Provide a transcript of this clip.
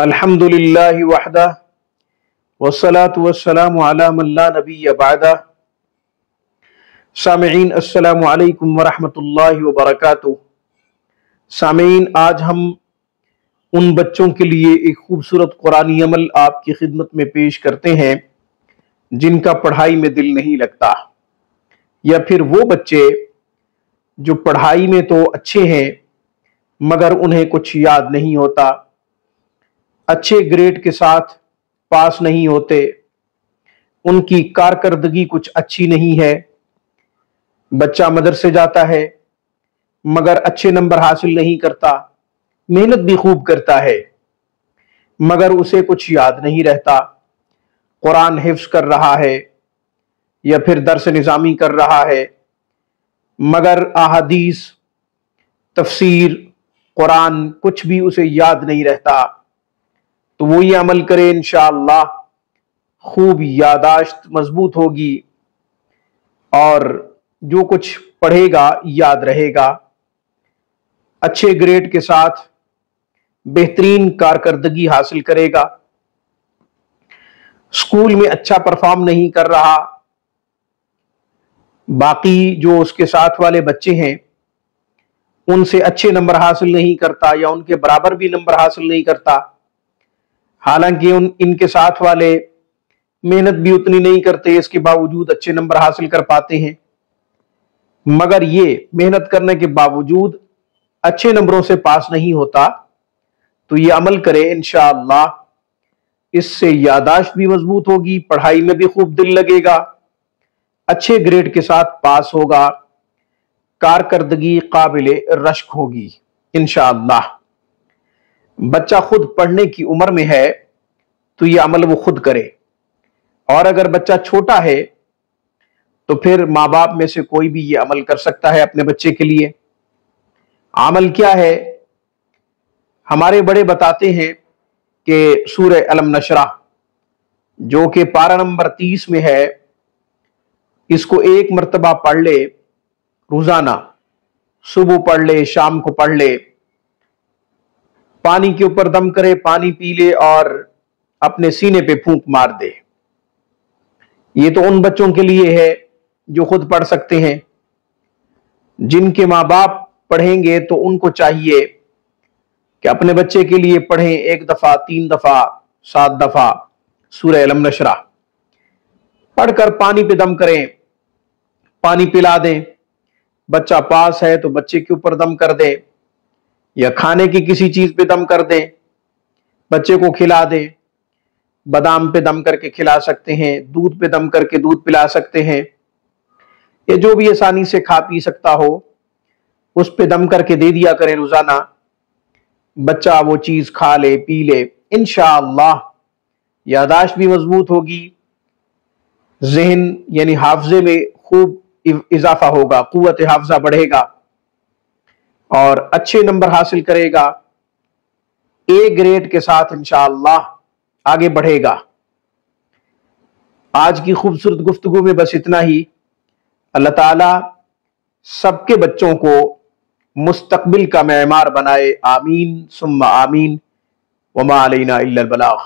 الحمدللہ وحدہ والصلاة والسلام علی من لا نبی بعدہ۔ سامعین السلام علیکم ورحمۃ اللہ وبرکاتہ۔ سامعین، آج ہم ان بچوں کے لیے ایک خوبصورت قرآنی عمل آپ کی خدمت میں پیش کرتے ہیں جن کا پڑھائی میں دل نہیں لگتا، یا پھر وہ بچے جو پڑھائی میں تو اچھے ہیں مگر انہیں کچھ یاد نہیں ہوتا، اچھے گریڈ کے ساتھ پاس نہیں ہوتے، ان کی کارکردگی کچھ اچھی نہیں ہے۔ بچہ مدرسے جاتا ہے مگر اچھے نمبر حاصل نہیں کرتا، محنت بھی خوب کرتا ہے مگر اسے کچھ یاد نہیں رہتا۔ قرآن حفظ کر رہا ہے یا پھر درس نظامی کر رہا ہے مگر احادیث، تفسیر، قرآن کچھ بھی اسے یاد نہیں رہتا۔ تو وہ یہ عمل کرے، انشاءاللہ خوب یادداشت مضبوط ہوگی اور جو کچھ پڑھے گا یاد رہے گا، اچھے گریڈ کے ساتھ بہترین کارکردگی حاصل کرے گا۔ اسکول میں اچھا پرفارم نہیں کر رہا، باقی جو اس کے ساتھ والے بچے ہیں ان سے اچھے نمبر حاصل نہیں کرتا یا ان کے برابر بھی نمبر حاصل نہیں کرتا، حالانکہ ان کے ساتھ والے محنت بھی اتنی نہیں کرتے، اس کے باوجود اچھے نمبر حاصل کر پاتے ہیں، مگر یہ محنت کرنے کے باوجود اچھے نمبروں سے پاس نہیں ہوتا۔ تو یہ عمل کرے، انشاءاللہ اس سے یادداشت بھی مضبوط ہوگی، پڑھائی میں بھی خوب دل لگے گا، اچھے گریڈ کے ساتھ پاس ہوگا، کارکردگی قابل رشک ہوگی انشاءاللہ۔ بچہ خود پڑھنے کی عمر میں ہے تو یہ عمل وہ خود کرے، اور اگر بچہ چھوٹا ہے تو پھر ماں باپ میں سے کوئی بھی یہ عمل کر سکتا ہے اپنے بچے کے لیے۔ عمل کیا ہے؟ ہمارے بڑے بتاتے ہیں کہ سورہ الم نشرح جو کہ پارہ نمبر 30 میں ہے، اس کو ایک مرتبہ پڑھ لے روزانہ، صبح پڑھ لے، شام کو پڑھ لے، پانی کے اوپر دم کرے، پانی پی لے اور اپنے سینے پہ پھونک مار دے۔ یہ تو ان بچوں کے لیے ہے جو خود پڑھ سکتے ہیں۔ جن کے ماں باپ پڑھیں گے تو ان کو چاہیے کہ اپنے بچے کے لیے پڑھیں 1 دفعہ، 3 دفعہ، 7 دفعہ سورہ الم نشرح پڑھ کر پانی پہ دم کریں، پانی پلا دیں۔ بچہ پاس ہے تو بچے کے اوپر دم کر دیں، یا کھانے کی کسی چیز پہ دم کر دیں، بچے کو کھلا دیں۔ بادام پہ دم کر کے کھلا سکتے ہیں، دودھ پہ دم کر کے دودھ پلا سکتے ہیں، یا جو بھی آسانی سے کھا پی سکتا ہو اس پہ دم کر کے دے دیا کریں روزانہ۔ بچہ وہ چیز کھا لے، پی لے، انشاءاللہ یادداشت بھی مضبوط ہوگی، ذہن یعنی حافظے میں خوب اضافہ ہوگا، قوت حافظہ بڑھے گا اور اچھے نمبر حاصل کرے گا، اے گریڈ کے ساتھ انشاءاللہ آگے بڑھے گا۔ آج کی خوبصورت گفتگو میں بس اتنا ہی۔ اللہ تعالی سب کے بچوں کو مستقبل کا معمار بنائے، آمین ثم آمین، وما علینا الا البلاغ۔